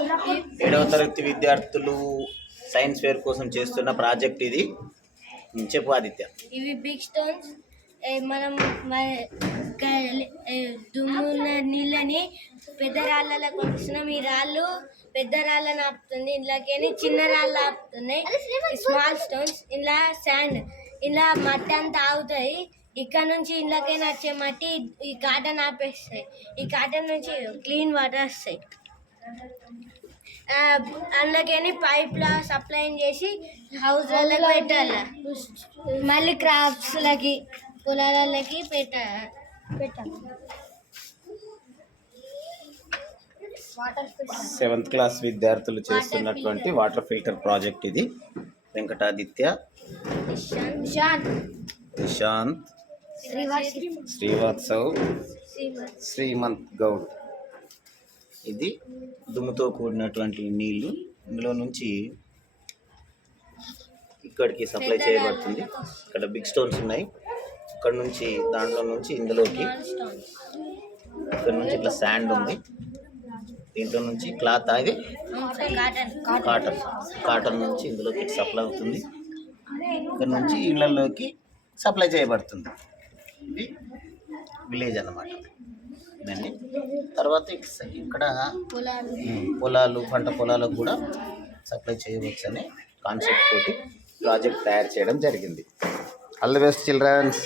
7వ తరగతి విద్యార్థులు సైన్స్ ఫేర్ కోసం చేస్తున్న ప్రాజెక్ట్ ఇది. చెప్పు ఆదిత్య. ఇవి బిగ్ స్టోన్స్. మనం దుమ్మున్న నీళ్ళని పెద్ద రాళ్ళలో కొలుస్తున్నాం. ఈ రాళ్ళు పెద్ద రాళ్ళని ఆపుతుంది, ఇంట్లోకి చిన్న రాళ్ళు ఆపుతున్నాయి. స్మాల్ స్టోన్స్ ఇలా శాండ్, ఇలా మట్టి అంతా ఆగుతాయి. ఇక్కడ నుంచి ఇంట్లోకైనా వచ్చే మట్టి ఈ కాటన్ ఆపేస్తాయి. ఈ కాటన్ నుంచి క్లీన్ వాటర్ వస్తాయి. అందులోకి పైప్లో సప్లై చేసి హౌస్లకి పెట్టాలి. మళ్ళీ క్రాఫ్ట్స్లకి పొలాలకి పెట్టాలి. 7th క్లాస్ విద్యార్థులు చేస్తున్నటువంటి వాటర్ ఫిల్టర్ ప్రాజెక్ట్ ఇది. వెంకటాదిత్య, నిశాంత్, శ్రీవాత్సవ్, శ్రీమంత్ గౌడ్. ఇది దుమ్ముతో కూడినటువంటి నీళ్లు. ఇందులో నుంచి ఇక్కడికి సప్లై చేయబడుతుంది. ఇక్కడ బిగ్ స్టోన్స్ ఉన్నాయి. ఇక్కడ నుంచి దాంట్లో నుంచి ఇందులోకి, ఇక్కడ నుంచి ఇట్లా శాండ్ ఉంది. దీంట్లో నుంచి క్లాత్ ఆగి కాటన్ నుంచి ఇందులోకి సప్లై అవుతుంది. ఇక్కడ నుంచి ఇళ్లలోకి సప్లై చేయబడుతుంది. ఇది విలేజ్ అన్నమాట. దాన్ని తర్వాత ఇక్కడ పొలాలు, పంట పొలాలకు కూడా సప్లై చేయవచ్చు అనే కాన్సెప్ట్ తోటి ప్రాజెక్ట్ తయారు చేయడం జరిగింది. All the best children's.